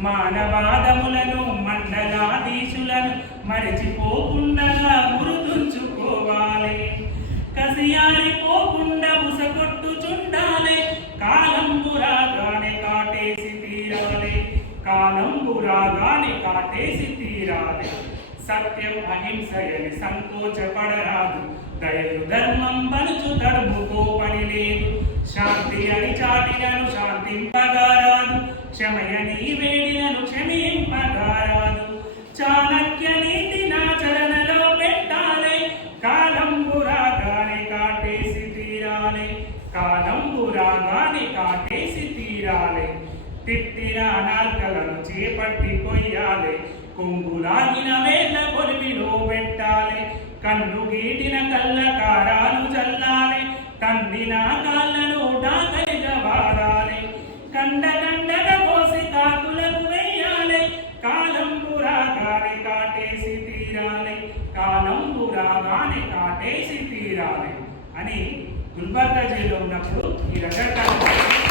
మానవాదములను మండలాధీశులను మరచిపోకుండా గుర్తుంచుకోవాలి. కసియారిపోకుండా బుసకొట్టుచుండాలి. కాలంబురాగానే కాటేసి తీరాలి. కాలంబురాగానే కాటేసి తీరాలి. సత్యం అహింసయని సంకోచపడరాదు. దయలు ధర్మం బలుచు ధర్ముకో పని లేదు. శాంతి అని చాటినను శాంతింపగారాదు. క్షమయని వేడినను క్షమింపగారాదు. చాణక్య నీతి నాచరణలో పెట్టాలి. కాలంబురాగానే కాటేసి తీరాలి. కాలంబురాగానే కాటేసి తీరాలి. తిట్టిన అనార్కలను చేపట్టి కొయ్యాలి. కొంగులాగిన వేళ్ళ కొలిమిలో పెట్టాలి. కన్ను గీటిన కళ్ళకారాలు చల్లాలి. కందిన కాళ్ళను డాకలిగా వాడాలి. కండగా కోసి కాకులకు వెయ్యాలి. కాలంబురాగానే కాటేసి తీరాలి. కాలంబురాగానే కాటేసి తీరాలి అని గుల్బర్గా జైల్లో ఉన్నప్పుడు ఈ రకరకాల